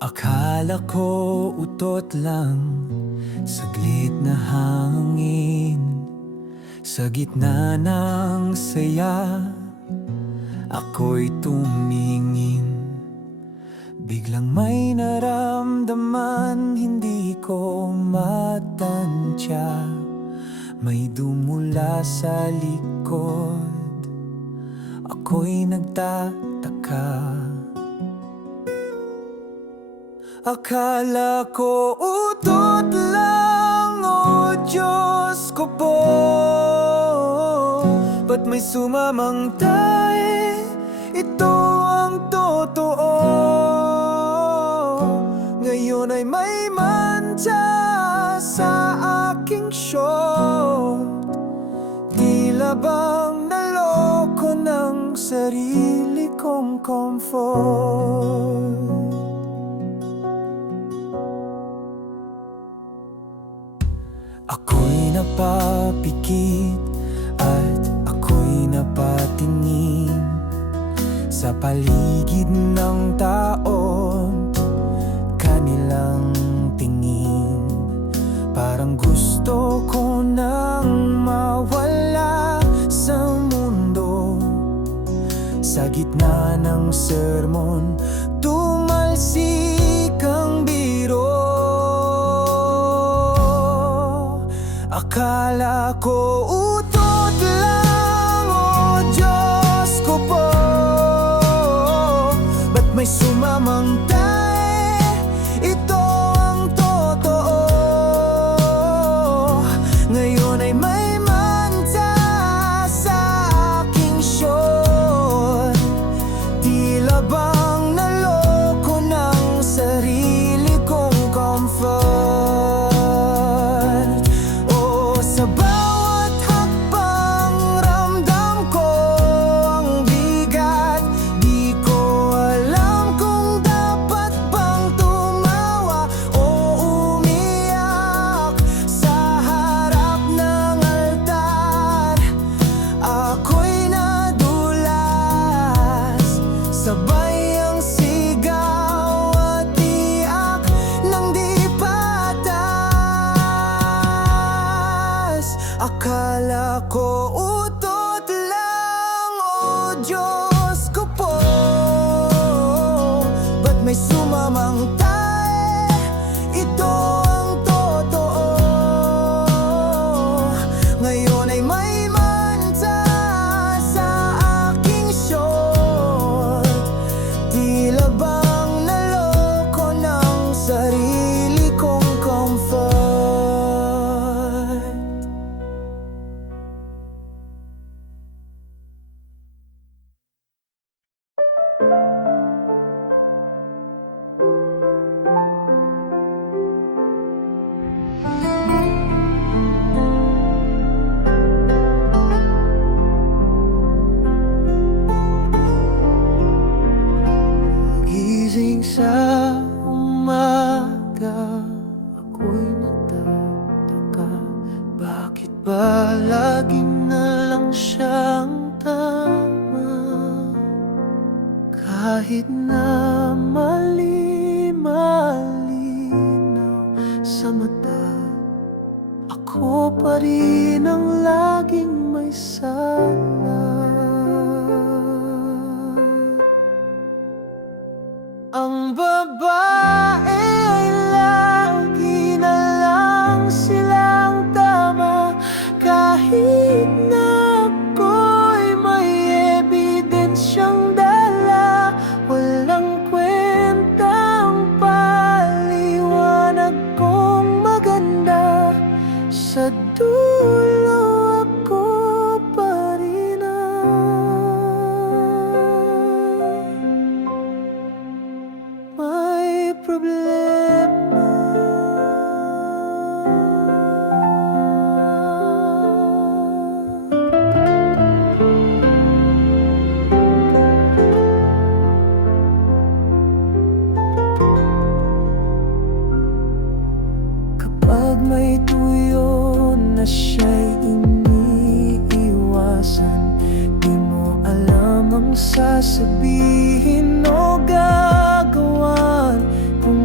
Akala ko utot lang, saglit na hangin. Sa gitna ng saya, ako'y tumingin. Biglang may naramdaman, hindi ko matantya. May dumula sa likod, ako'y nagtataka. Akala ko utot lang, o Diyos ko po. Ba't may sumamang tae? Ito ang totoo. Ngayon ay may mantsa sa aking show. Tila bang naloko ng sarili kong comfort. Ako'y napapikit at ako'y napatingin sa paligid ng taon, kanilang tingin. Parang gusto ko nang mawala sa mundo. Sa gitna ng sermon, tumalsik ang biro. Akala ko utot lang, o Diyos ko po. Ba't may sumamang tae? Ito ang totoo. Ngayon ay may manta sa aking short. Tila bang naloko ng sarili kong comfort. Sa bawat hakbang ramdam ko ang bigat. Di ko alam kung dapat bang tumawa o umiyak. Sa harap ng altar, ako'y nadulas. Sabay ang sigaw at iyak ng di patas. Akala ko utot lang, o Diyos ko po. Ba't may sumamang tae? Ito ang totoo. Ngayon ay may manta sa aking short. Tila bang naloko ng sarili kong comfort. Gising sa umaga, ako'y nagtataka. Bakit ba lagi na lang siyang tama? Kahit na malinaw sa mata, ako pa rin ang laging may sala. Ang babae ay lagi na lang silang tama. Kahit na ako'y may ebidensyang dala, walang kwentang paliwanag kong maganda. Sa dulo ako pa rin may problema. Kapag may tuyo na siya'y iniiwasan, di mo alam ang sasabihin o gagawin. Kung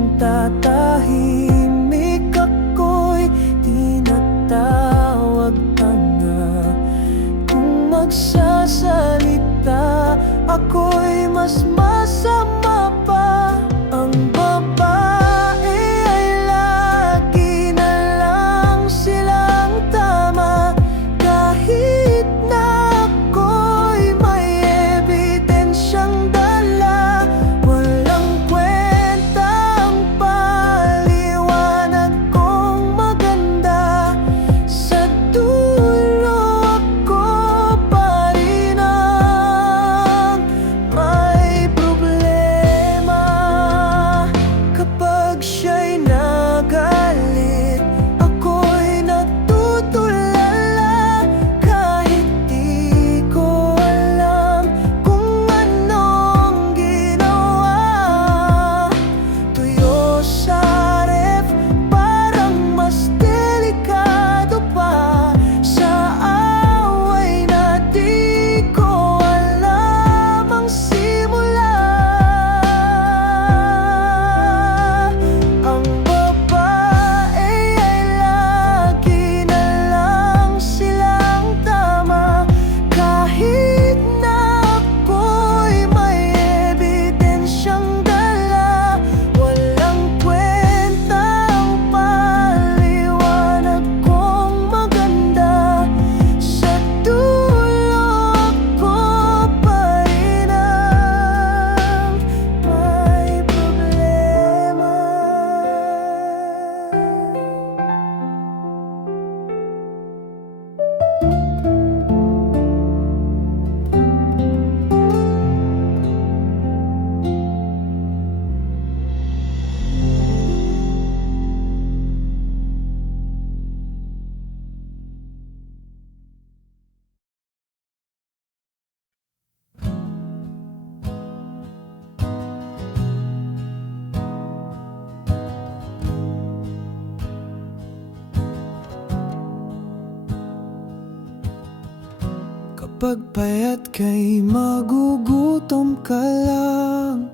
pagpayat kay magugutom ka lang.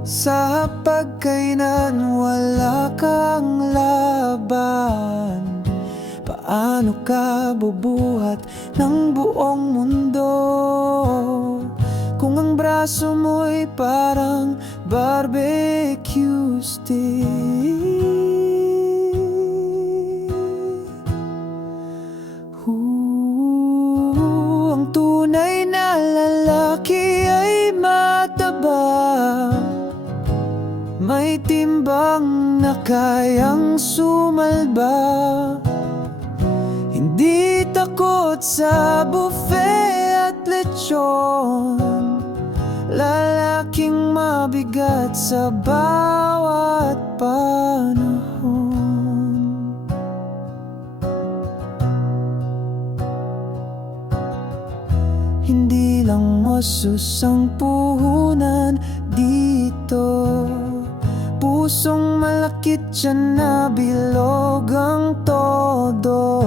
Sa pagkainan wala kang laban. Paano ka bubuhat ng buong mundo kung ang braso mo'y parang barbecue stick? Ang tunay na lalaki ay mataba, may timbang na kayang sumalba. Hindi takot sa buffet at lechon, lalaking mabigat sa bawat panahon. Hindi lang masus ang puhunan dito, pusong malakit dyan na bilog ang todo.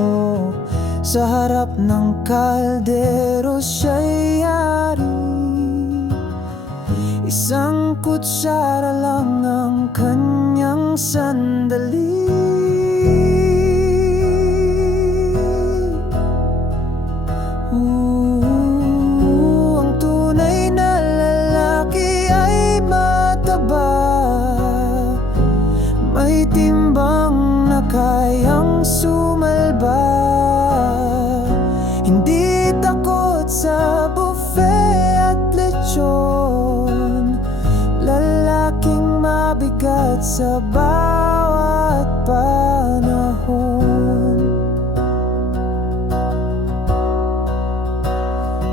Sa harap ng kaldero siya'y yari, isang kutsara lang ang kanyang sandali. Ang tunay na lalaki ay mataba, may timbang na kayang sumalba. Hindi takot sa buffet at lechon, lalaking mabigat sa bawat panahon.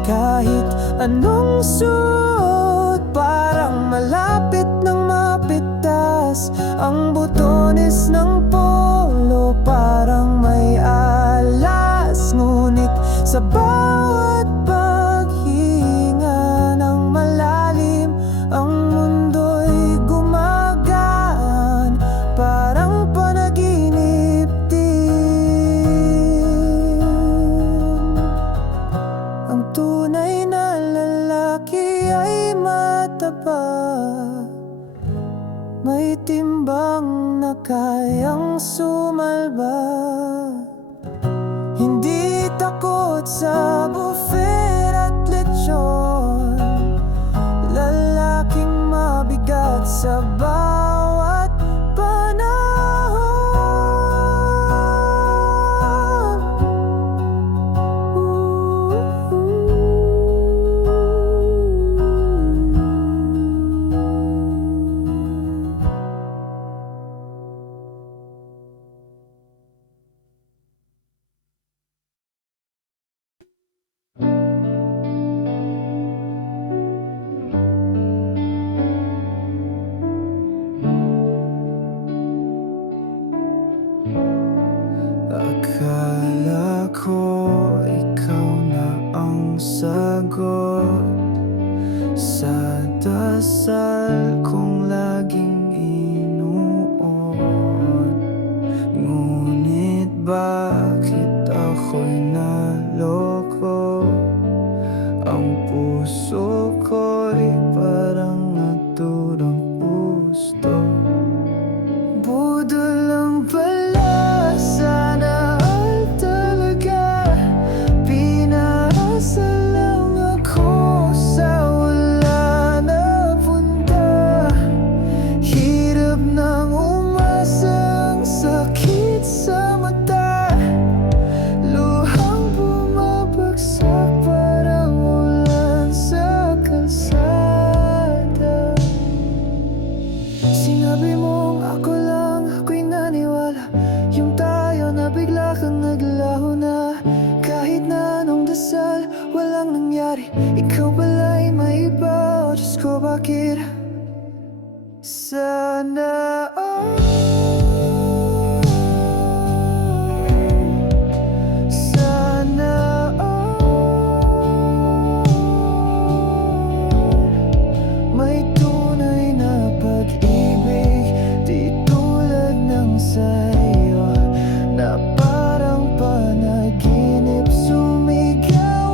Kahit anong suot, parang malapit ng mapitas. Ang butones ng polo parang may alas, ngunit sa bawat paghinga ng malalim, ang mundo'y gumagaan, parang panaginip din. Ang tunay na lalaki ay mataba, may timbang na kayang sumalba. Hindi takot sa buffet at lechon, lalaking mabigat sa bawat panahon. Akala ko ikaw na ang sagot sa dasal kong laging inuon. Ngunit bakit ako'y naloko? Ang puso ko'y parang naturang pusto. Budol lang pala, sana all talaga. Pinasa lang ako sa wala na punta. Hirap nang umasang sakit sa mata, luhang bumabagsak parang ulan sa kalsada. Sinabi mong ako lang, ako'y naniwala, yung tayo na bigla kang naglaho na. Kahit na anong dasal, walang nangyari. Ikaw pala'y may iba, o Diyos ko bakit? Sana sana may tunay na pag-ibig, di tulad ng sa'yo na parang panaginip. Sumigaw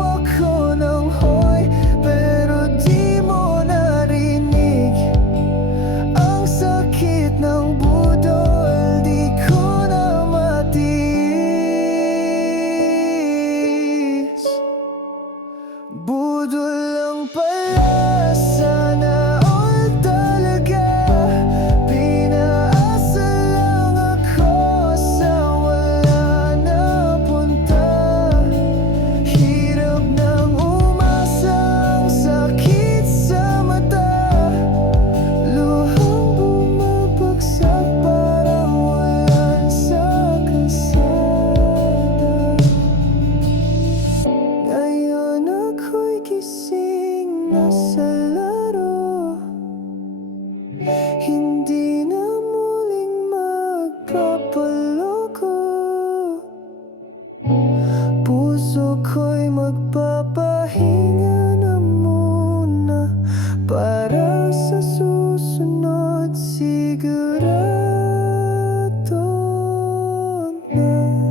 Hindi na muling magpapaloko. Puso ko'y magpapahinga na muna. Para sa susunod sigurado na.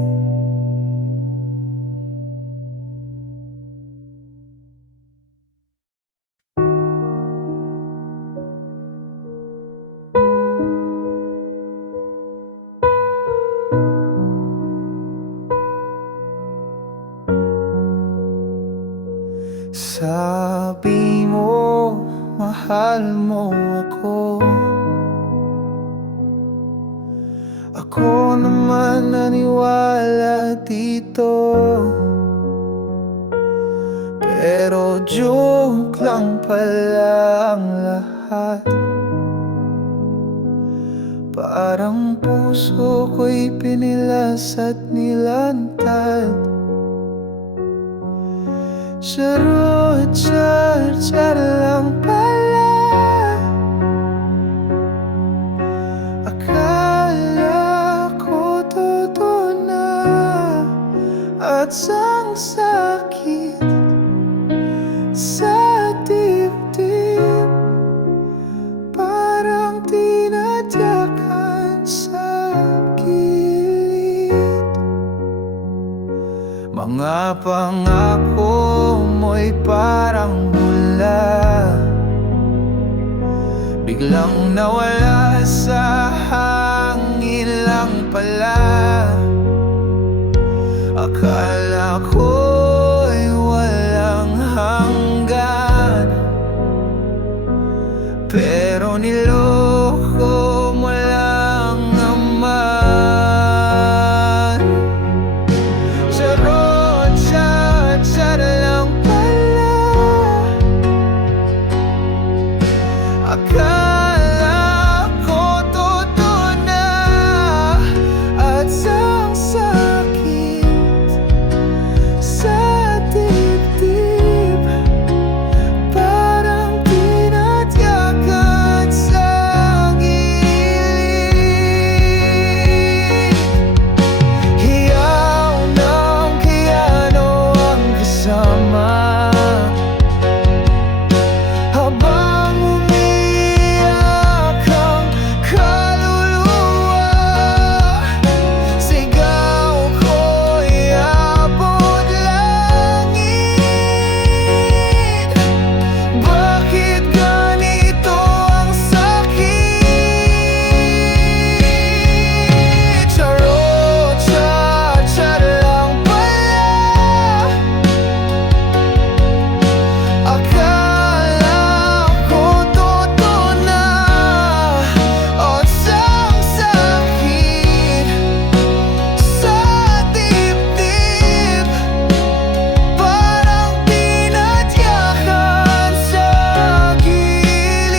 Sabi mo, mahal mo ako. Ako naman naniwala dito. Pero joke lang pala ang lahat. Parang puso ko'y pinilas at nilantad. Charot, char lang pala. Akala ko totoo na. At ang sakit sa dibdib, parang tinatyakan sa gilid. Mga pangako mo'y parang bula, biglang nawala sa hangin lang pala. Akala ko'y walang hanggan, pero niloko mo lang naman. Charot, char lang pala. Akala ko totoo na. At ang sakit sa dibdib, parang tinatyakan sa gilid. Hiyaw ng piano ang kasama, habang umiiyak ang kaluluwa. Sigaw ko'y abot langit. Bakit ganito ang sakit? Charot, char lang pala. Akala ko totoo na. At ang sakit sa dibdib, parang tinatyakan sa gilid.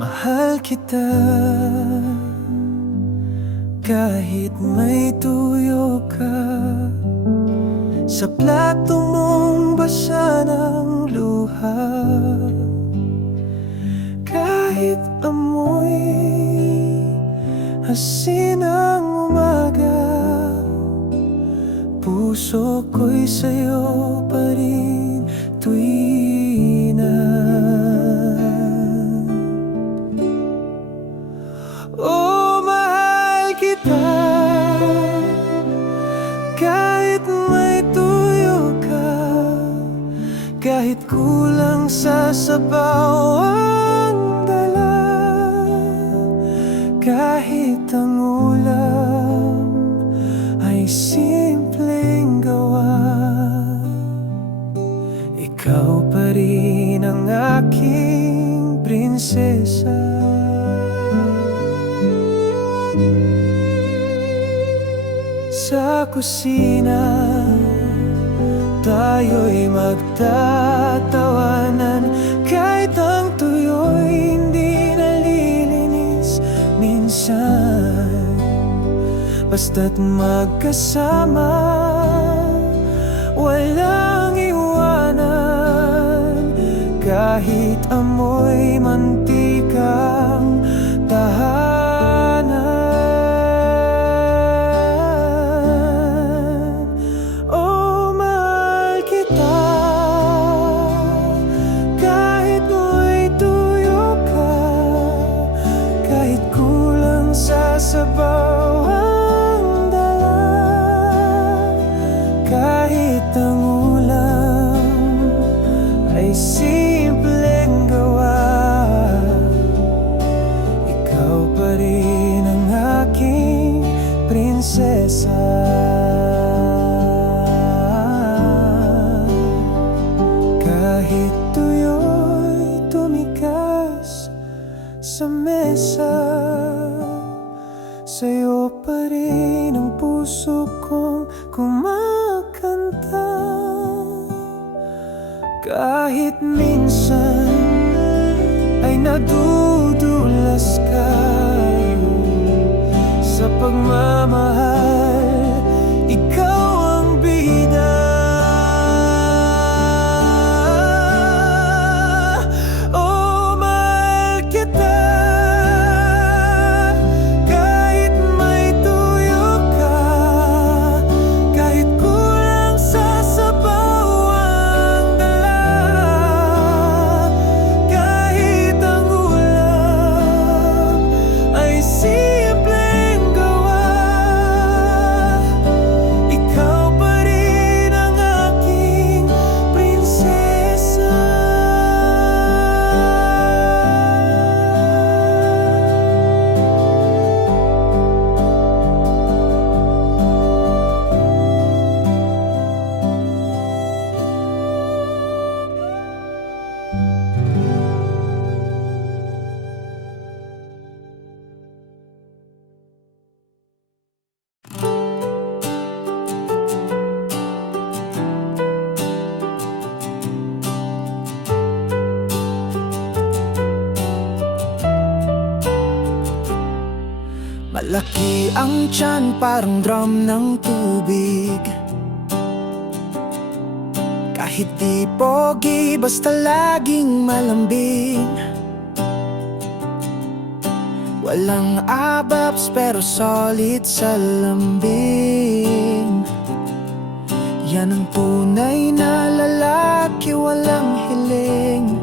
Mahal kita kahit may tuyo ka. Sa plato mong basa ng luha, kahit amoy asin ang umaga, puso ko'y sa'yo pa rin tuwi na. Oh, mahal kita kahit may tuyo ka, kahit kulang sa sabaw ang dala, kahit ang ulam ay simpleng gawa. ikaw pa rin ang aking prinsesa. Sa kusina tayo'y magtatawanan, kahit ang tuyo'y hindi nalilinis minsan. Basta't magkasama, walang iwanan, kahit amoy mantikang tahanan. Oh, mahal kita, kahit mo'y tuyo ka, kahit kulang sa sabaw ang dala, kahit ang ulam ay simpleng gawa, ikaw pa rin ang aking prinsesa. Kahit tuyo'y tumigas sa mesa, sa'yo pa rin ang puso kong kumakanta. Kahit minsan ay nadudulas ka sa pagmamahal, ikaw ang bida. Oh, mahal kita, kahit may tuyo ka, kahit kulang sa sabaw ang dala, kahit ang ulam ay simpleng gawa, ikaw pa rin ang aking prinsesa. Malaki ang tiyan, parang drum ng tubig. Kahit di pogi, basta laging malambing. Walang ababs, pero solid sa lambing. Yan ang tunay na lalaki, walang hiling.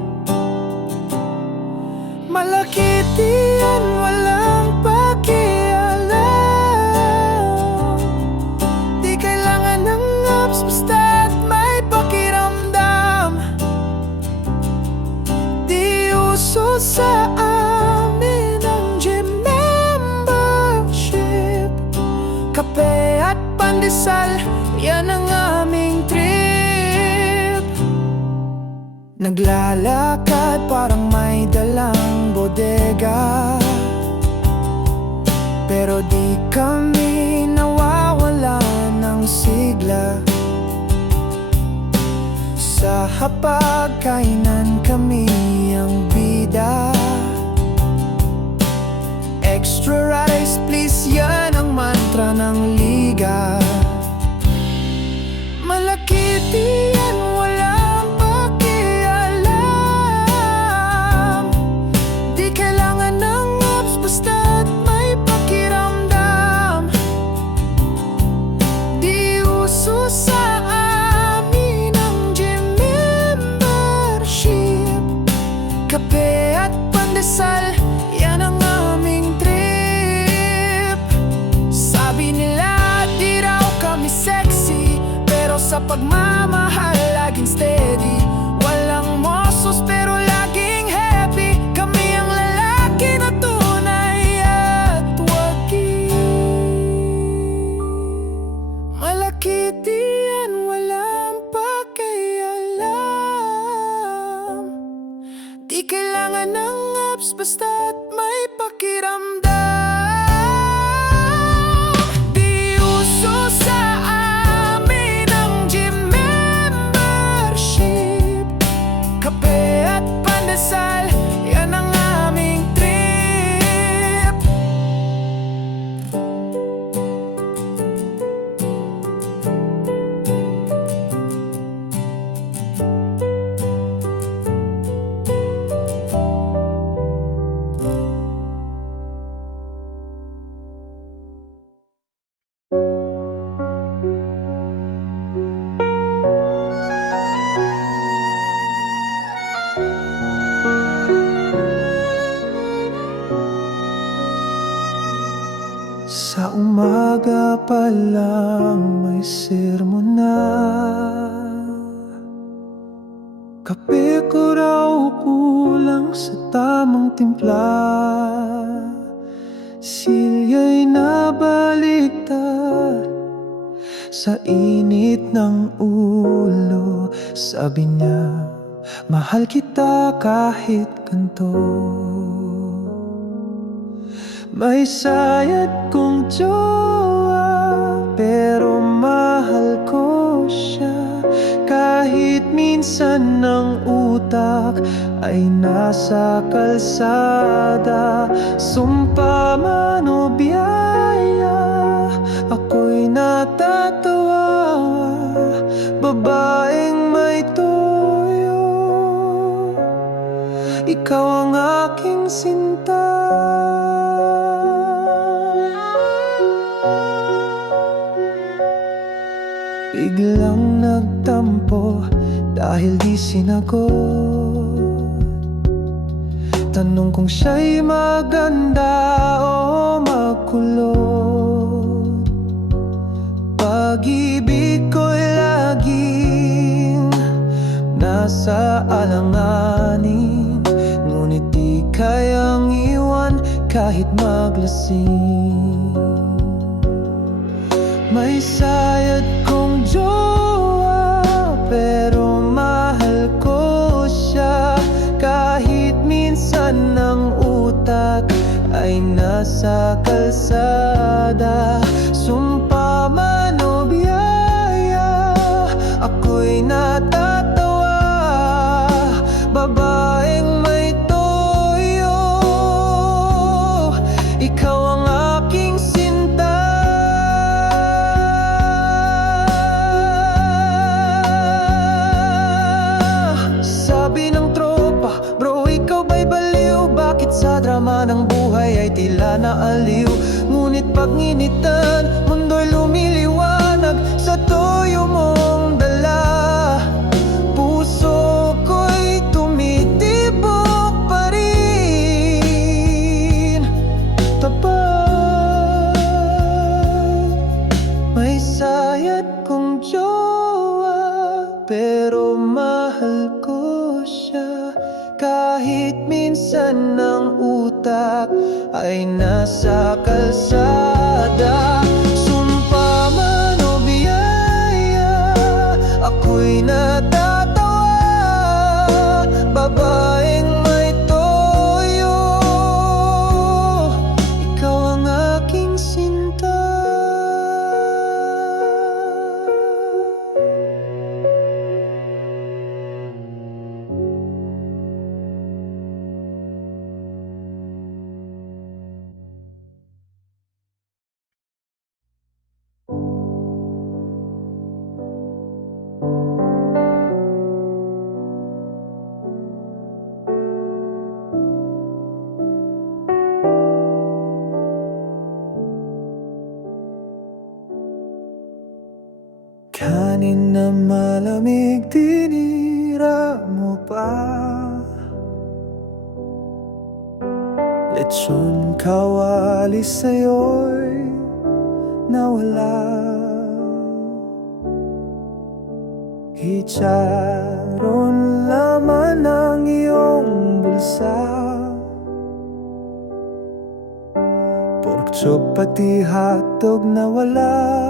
Malaki diyan, walang pakialam. Di kailangan ng apps, basta't may pakiramdam. Di uso sa amin ang gym membership. Kape at pandesal, yan ang aming trip. Naglalakad parang may dalang bodega, pero di kami nawawala ng sigla. Sa hapagkainan kami ang bida. Extra rice please, yan ang mantra ng liga. Malaki diyan, walang pakialam. Di kailangan ng apps, basta't may pakiramdam. Di uso sa amin ang gym membership. Kape at pandesal, yan ang aming trip. Sabi nila di raw kami sexy, pero sa pagmamahal laging steady. Walang mosos pero laging happy. Kami ang lalaki na tunay at wagi. Malaki diyan, walang pakialam. basta't may pakiramdam. Di uso sa amin ang gym membership. Kape at pandesal, yan ang aming trip. Sa umaga pa lang may sermon na. Kape ko raw kulang sa tamang timpla. Silya'y nabaliktad sa init ng ulo. Sabi niya, mahal kita kahit ganto. May sayad kong jowa, pero mahal ko siya. Kahit minsan ng utak ay nasa kalsada. Sumpa man o biyaya, ako'y natatawa. Babaeng may toyo, ikaw ang aking sinta. Biglang nagtampo dahil di sinagot. Tanong kung siya'y maganda o makulot. Pag-ibig ko'y laging nasa alanganin, ngunit di kayang iwan kahit maglasing. May sayad kong jowa, pero mahal ko siya. Kahit minsan ng utak ay nasa kalsada. Sumpa man o biyaya, ako'y natatawa. Babaeng may toyo, ikaw ang aking sinta. Sabi ng tropa, bro, ikaw ba'y baliw? Bakit sa drama ng buhay ay tila naaliw? Ngunit pag nginitan, mundo'y lumiliwanag sa toyo mong dala. Puso ko'y tumitibok pa rin, tapat. May sayad kong jowa, pero mahal ko siya. Kahit minsan ng utak ay nasa kalsada. Sumpa man o biyaya, ako'y natatawa. Babaeng may toyo, ikaw ang aking sinta. Kanin na malamig, tinira mo pa. Lechon kawali sa'yo'y nawala. Chicharon laman ng iyong bulsa. Pork chop pati hotdog nawala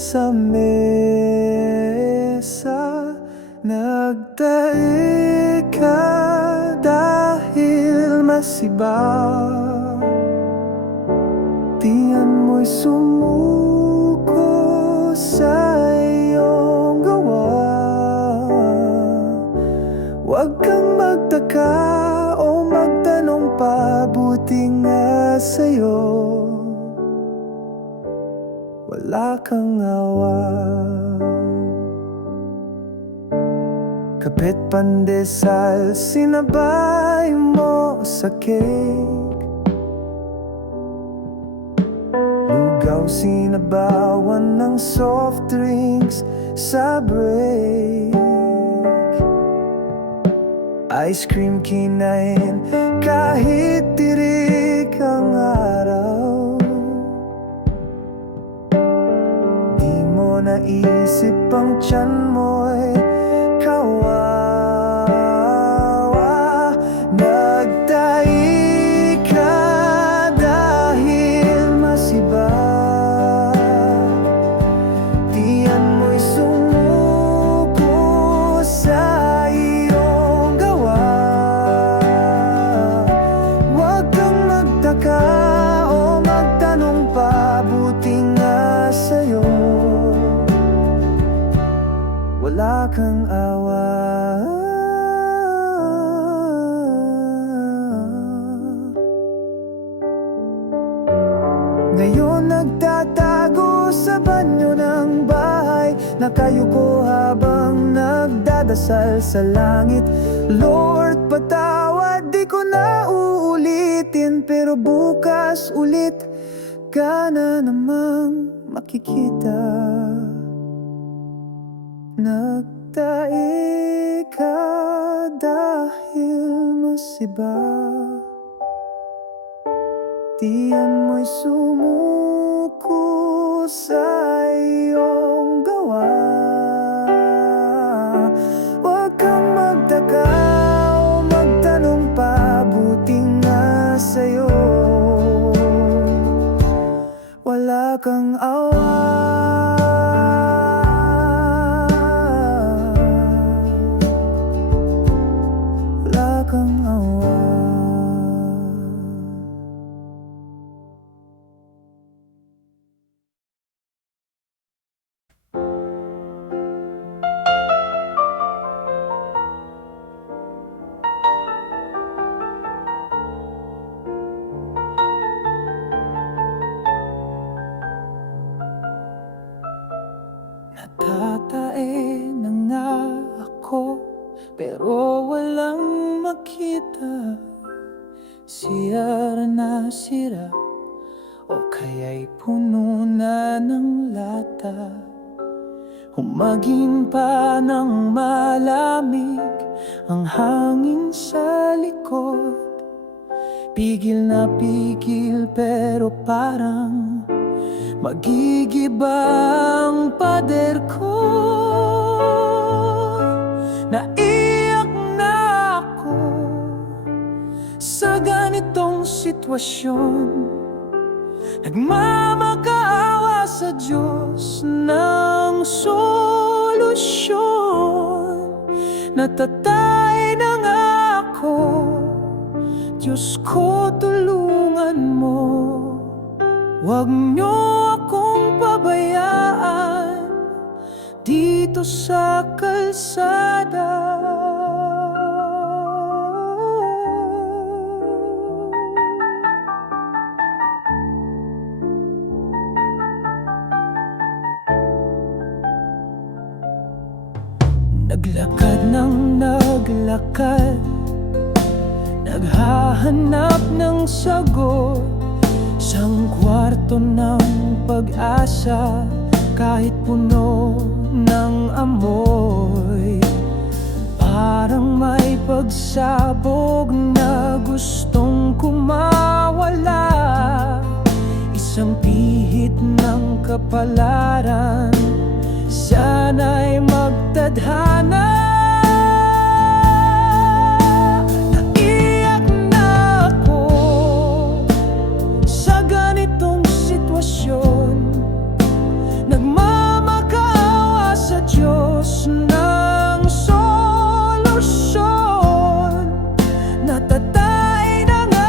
sa mesa. Nagtae ka dahil masiba. Tiyan mo'y sumuko sa iyong gawa. Huwag kang magtaka o magtanong pa, buti nga sa'yo wala kang awa. Kapit pandesal, sinabay mo sa cake. Lugaw sinabawan ng soft drinks sa break. Ice cream kinain kahit tirik ang araw. Di mo naisip ang tiyan mo'y kawawa. Nagtahi ka dahil masiba. Tiyan mo'y sumuko sa iyong gawa. Huwag kang magtaka o magtanong pa, buti nga sa'yo wala kang awa. Ngayon nagtatago sa banyo ng bahay, nakayuko habang nagdadasal sa langit. Lord, patawad, di ko na uulitin, pero bukas ulit ka na namang makikita. Nagtahi ka dahil masiba. Tiyan mo'y sumuko sa iyong gawa. Huwag kang magtaka o magtanong pa, buti nga sa'yo wala kang awa. Wala kang awa. Natatae na nga ako, pero walang makita. Siyara na sira o kaya'y puno na ng lata. Humaging pa ng malamig ang hangin sa likod. Pigil na pigil pero parang magigibang pader ko. Naiyak na ako sa ganitong sitwasyon. Nagmamakaawa sa Diyos ng solusyon. Natatay na nga ako, Diyos ko tulungan mo. Huwag niyo akong pabayaan dito sa kalsada. Naglakad ng naglakad, naghahanap ng sagot. Isang kwarto ng pag-asa, kahit puno ng amoy. Parang may pagsabog na gustong kumawala. Isang pihit ng kapalaran, sana'y magtadhana. Nagmamakaawa sa Diyos ng solusyon. Natatay na nga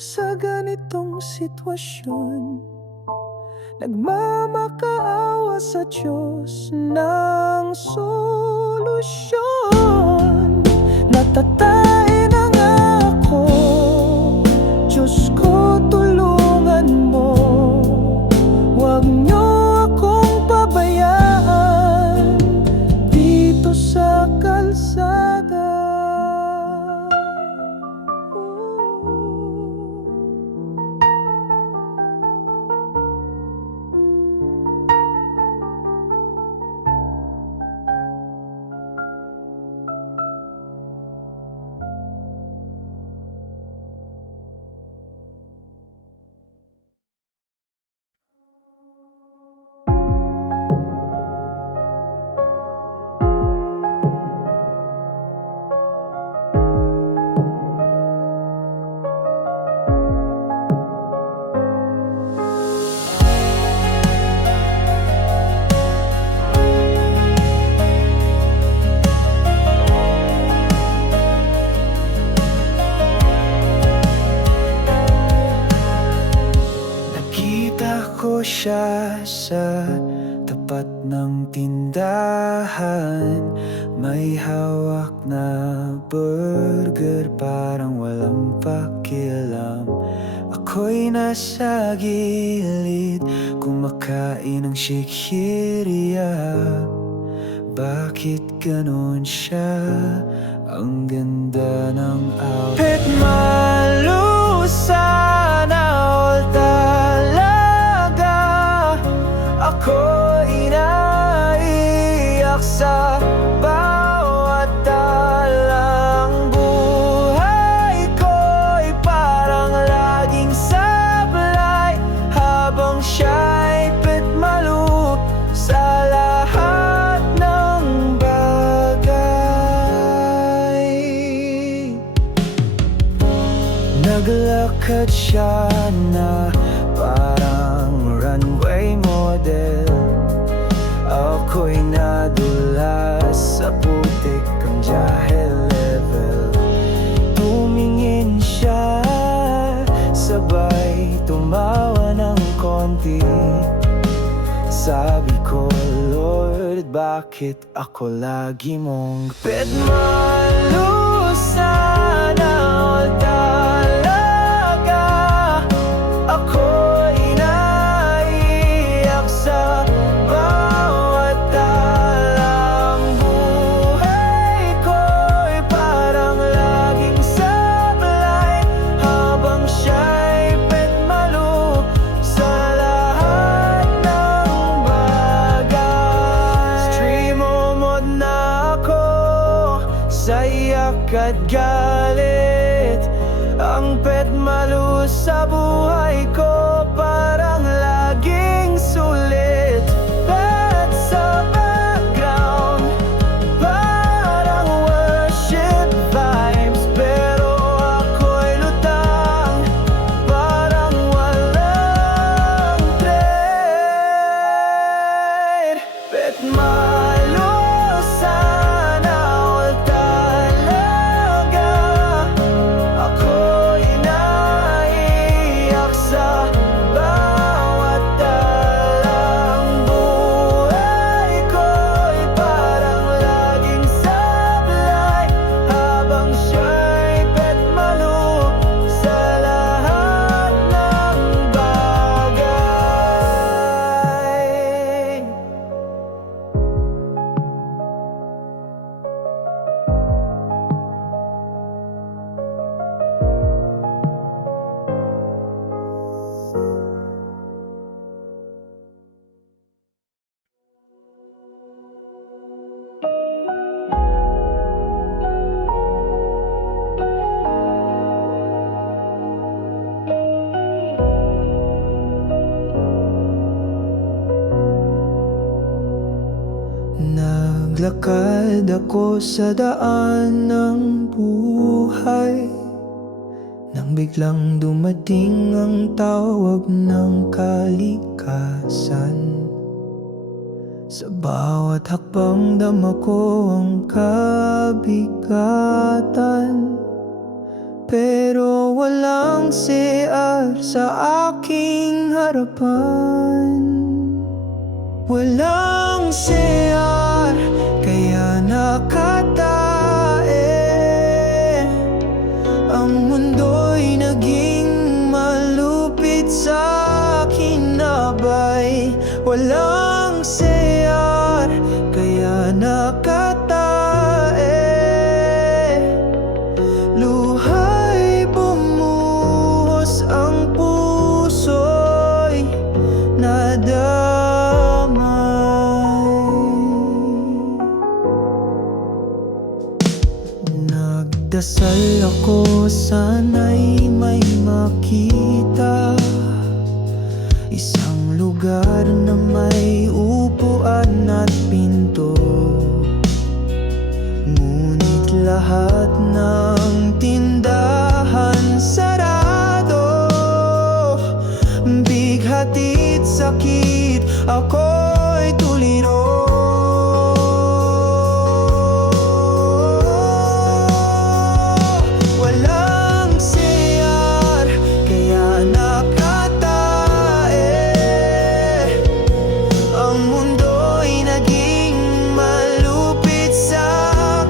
sa ganitong sitwasyon. Nagmamakaawa sa Diyos ng solusyon. Natatain ang ako, Diyos ko tulungan mo. Huwag niyo akong pabayaan dito sa kalsada. Ko siya sa tapat ng tindahan, may hawak na burger, parang walang pakialam. Ako'y nasa gilid, kumakain ng shikiriya. Bakit ganon siya? Ang ganda ng outfit. Malu sana all talaga. Ako'y naiyak sa bawat talang. Buhay ko'y parang laging sablay, habang siya'y pitmalu sa lahat ng bagay. Naglakad siya na parang runway model. Ako'y nadulas sa putik ang jahe level. Tumingin siya, sabay tumawa ng konti. Sabi ko, Lord, bakit ako lagi mong kapit? Malu sana all talaga. Ako'y naiyak sa bawat talang. Buhay ko'y parang laging sablay, habang siya'y pitmalu sa lahat ng bagay. Stream mode na ako sa iyak at galit. Ang pitmalu sa buhay ko parang laging sulit. At sa background, parang worship vibes, pero ako'y lutang, parang walang trade. Pitmalu sana all talaga. Ako'y naiyak sa bawat talang. Buhay ko'y parang laging sablay, habang siya'y pitmalu sa lahat ng bagay. Naglakad ako sa daan ng buhay, nang biglang dumating ang tawag ng kalikasan. Sa bawat hakbang dama ko ang kabigatan, pero walang walang CR sa aking harapan. Walang CR, kaya nakatae. Ang mundo'y naging malupit sa kinabay. Walang CR, kaya nakatae. Luha'y bumuhos, ang puso'y nadamay. Nagdasal ako, sana'y may makita isang lugar na may upuan at pinto. Ngunit lahat ng tindahan sarado. Bighatid sakit, ako'y tuliro. Walang CR, kaya nakatae. Ang mundo'y naging malupit sa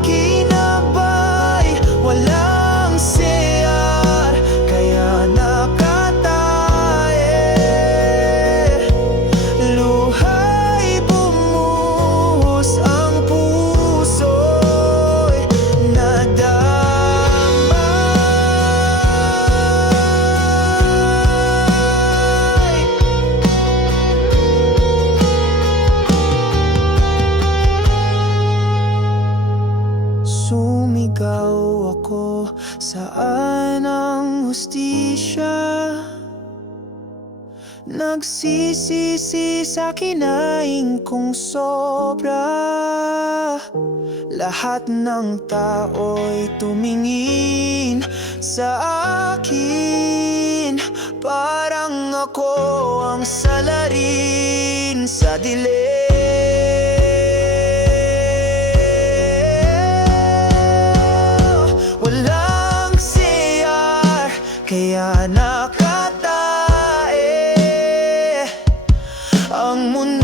kinabay. Walang CR, kaya nakatae. Luha'y bumuhos, ang puso'y nadamay. Sumigaw ako, saan ang hustisya? Nagsisisi sa kinaing kong sobra. Lahat ng tao'y tumingin sa akin. Parang ako ang salarin sa dilim. Walang CR, kaya nakatae. Ang mundo